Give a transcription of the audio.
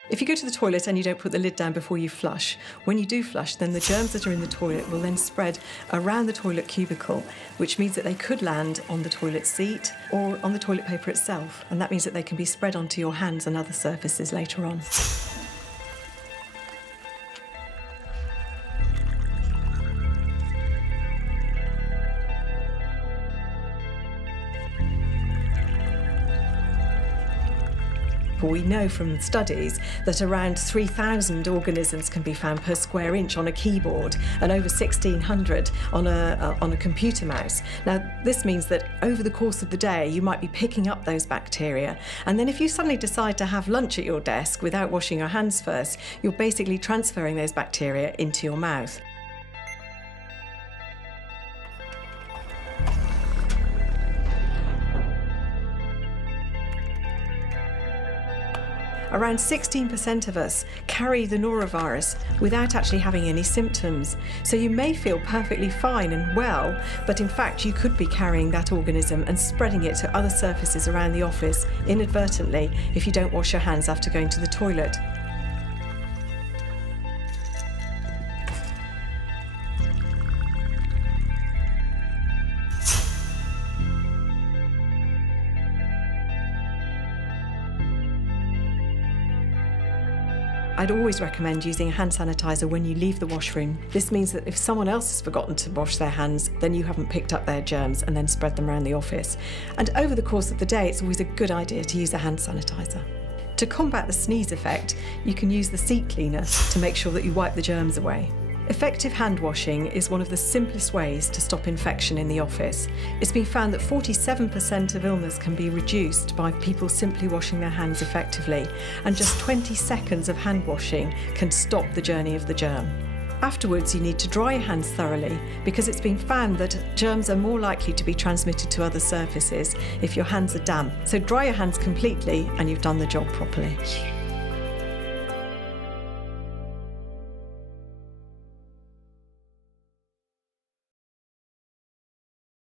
If you go to the toilet and you don't put the lid down before you flush, when you do flush, then the germs that are in the toilet will then spread around the toilet cubicle, which means that they could land on the toilet seat or on the toilet paper itself, and that means that they can be spread onto your hands and other surfaces later on. We know from studies that around 3,000 organisms can be found per square inch on a keyboard and over 1,600 on a computer mouse. Now, this means that over the course of the day, you might be picking up those bacteria. And then if you suddenly decide to have lunch at your desk without washing your hands first, you're basically transferring those bacteria into your mouth. Around 16% of us carry the norovirus without actually having any symptoms. So you may feel perfectly fine and well, but in fact you could be carrying that organism and spreading it to other surfaces around the office inadvertently if you don't wash your hands after going to the toilet. I'd always recommend using a hand sanitizer when you leave the washroom. This means that if someone else has forgotten to wash their hands, then you haven't picked up their germs and then spread them around the office. And over the course of the day, it's always a good idea to use a hand sanitizer. To combat the sneeze effect, you can use the seat cleaner to make sure that you wipe the germs away. Effective hand washing is one of the simplest ways to stop infection in the office. It's been found that 47% of illness can be reduced by people simply washing their hands effectively, and just 20 seconds of hand washing can stop the journey of the germ. Afterwards, you need to dry your hands thoroughly because it's been found that germs are more likely to be transmitted to other surfaces if your hands are damp. So dry your hands completely and you've done the job properly.